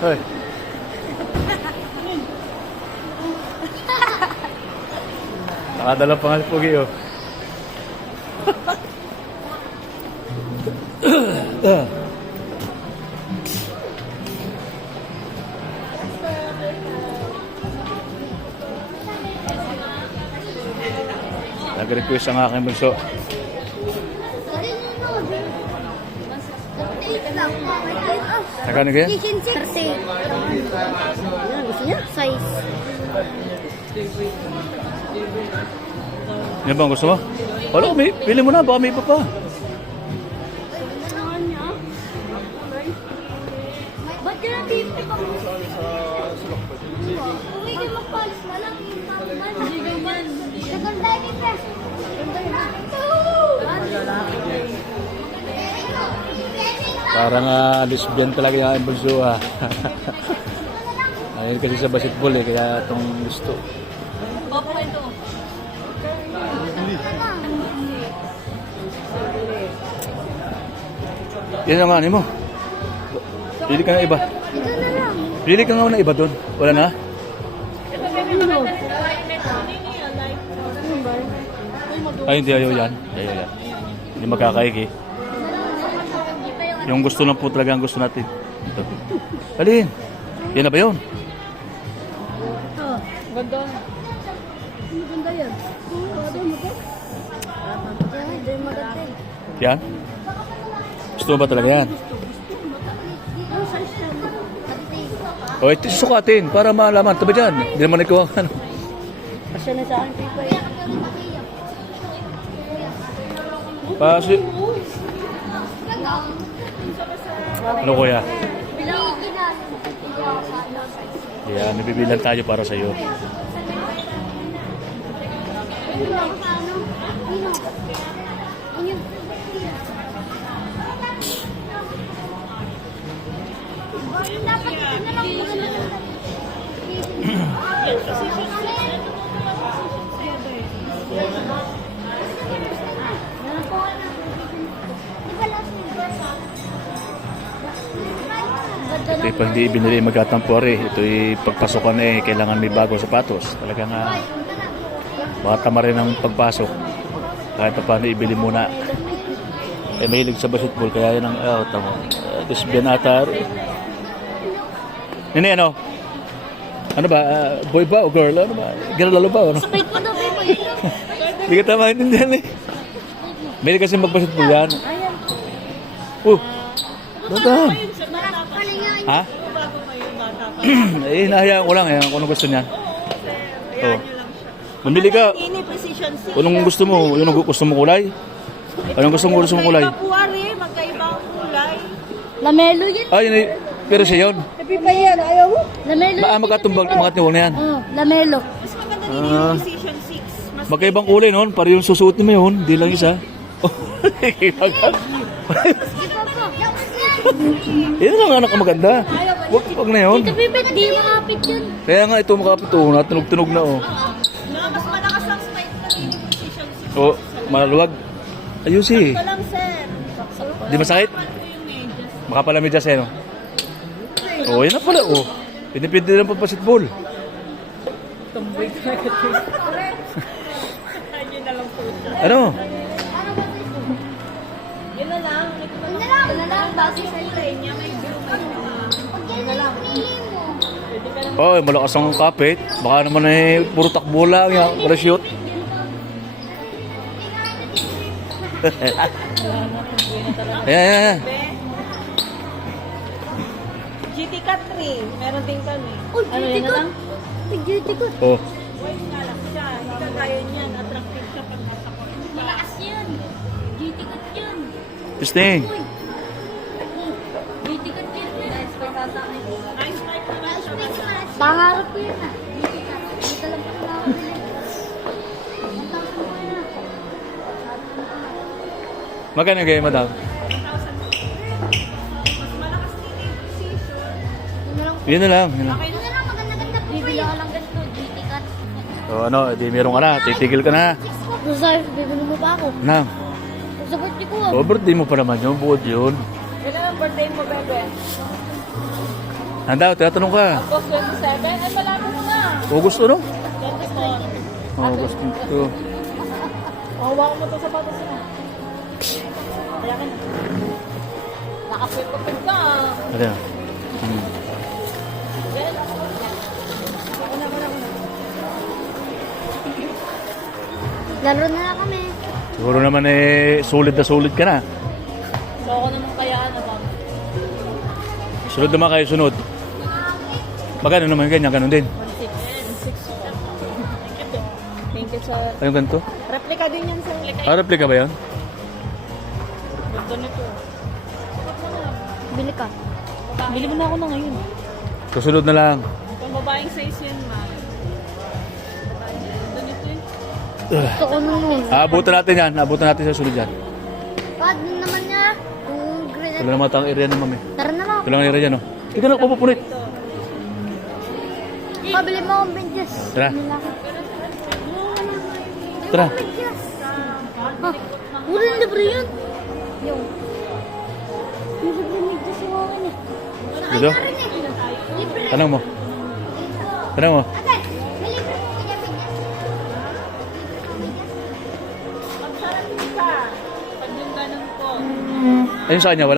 Hoy. Nakadala pa nga si Pugi, oh. Nag-request ang aking bunso. Nagkano kaya? Chicken 60. Gusto niya? Size. Yan ba ang gusto mo? Wala, pili mo na, baka may iba pa. Ba't ka na 50 pa mo? Uwi ka magpalis na lang. Hindi ganyan. Naganda ni Pres. Parang lesbian talaga yung aking bunso, ha. Ayun kasi sa basketball, eh, kaya itong gusto. Opo ito. Yan ang ano mo. Pili ka na iba. Ito na lang. Pili ka nga na iba doon. Wala na? Ay, hindi. Ayaw yan. Ayaw yan. Hindi magkakaig, eh. Yung gusto lang po talaga ang gusto natin. Ito. Alin? Yan na ba yun? Ganda. Maganda yan. Hindi maganda. Yan? Gusto mo ba talaga yan? O, ito sukatin para malaman. Ito ba dyan? Hindi naman ikaw ang ano. Pasya na sa akin paper yan. Pasi. Ano kuya? Yan, nabibilan tayo para sa iyo. Dapat ito na lang maganda. Ito yung pag hindi binili magkatampore. Ito yung pagpasokan kailangan may bagong sapatos. Talagang baka tama rin ang pagpasok. Kahit pa paano ibili muna. Mahilig sa basketball kaya yun ang tamo. Lesbian ata. Nini, ano? Ano ba? Boy ba o girl? Ano ba? Girl lalo ba? Ano? Spike mo daw, Bebo. Hindi ka tama intindihan, eh. Mahilig kasi magbasketball yan. Doon. Ha? Hinahayaan ko lang kung ano gusto niya. Oh. Mamili ka. Kung anong gusto mo, yun ang gusto mo kulay. Anong gusto mo kulay? Magkaibang kulay. Lamelo yan. Ay, yun, pero siya yun. Napipa yan, ayaw mo? Lamelo. Magkatumbang mga tiwal na yan. Lamelo. Mas maganda din yung Precision 6. Mas Magkaibang kulay noon, para yung susuot mo yun, hindi lang isa. Yan lang anak ang maganda. Wag na yun. Ito, Bebe, di makapit yun. Kaya nga ito makapit oh, natunog-tunog na oh. mas malakas ang spike na rin yung Precision 6. Oh, malaluwag. Ayusin. Ito lang, sir. Di masakit? Ito yung medyas. Makapalamid siya no? Oh, yan na pala oh. Pinipindi lang pa basketball. Tumboy talaga ito. Yun na lang po siya. Ano? Yun na lang. Yun na lang. Dati sa kulay niya, may blue, may yun na lang. Pwede ka lang. Oh, malakas ang kapit. Baka naman puro takbo lang yan. Para shoot. Ayan. GT Cat 3. Meron din kami. Uy, Ano yun na lang? Duty ko. Oh. White nga lang siya. Hindi ka gaya niyan. Attractive siya pag nasa court. Malakas yan. Duty ko yun. Pisting. Duty ko yun. Nice spike naman siya. Pangarap ko yun ah. Duty ko. Dito lang pa na ako. 1,000 mo na. Magkano kayo, madam? Mas malakas din yung precision. Yun na lang. Yun lang. Ito na lang, maganda-ganda po. Bibili ako lang ganito. Duty cut. So ano, di meron ka na. Titigil ka na. Kung sa bibili mo ba ako? Na. Kung sa birthday ko ah. Oh, birthday mo pa naman yun. Buod yun. Kailan ang birthday mo, bebe? Handa, tinatanong ka. August 27? Ay, malabo mo na. August ano? 24. August 22. Hawakan mo ito sa patas na. Kaya ka na. Nakapit-kapit ka. Ano yan? Hmm. Yan. Ako na. Laro na lang kami. Siguro naman sulit na sulit ka na. So, ako naman kaya naman. Sunod naman kayo, sunod. Magkano naman ganyan, ganun din. 1.6. Thank you, sir. Ayun ganito? Replika din yan, sir. Ah, replika ba yan? Ganda nito. Bili ka. Bili mo na ako na ngayon. Susunod na lang. Kung babaeng size yan, ma'am. Ganda nito eh. Gusto ko nun. Abutan natin yan. Abutan natin sa sunod yan. Pad din naman niya. Kung grade. Wala naman tayong area naman eh. Tara na lang. Ito lang ang area dyan, no? Ito na, pupunit. Pabili mo akong benches. Tara. Bili ako. Tara. Benches. Ha? Wala na libre yun. Yung. Yung libre benches yung akin eh. Dito? Libre. Tanong mo. Tanong mo. Ate, may libre mo kaya benches. Ang sarap nito. Pag yung ganun po. Ayun sa kanya, wala.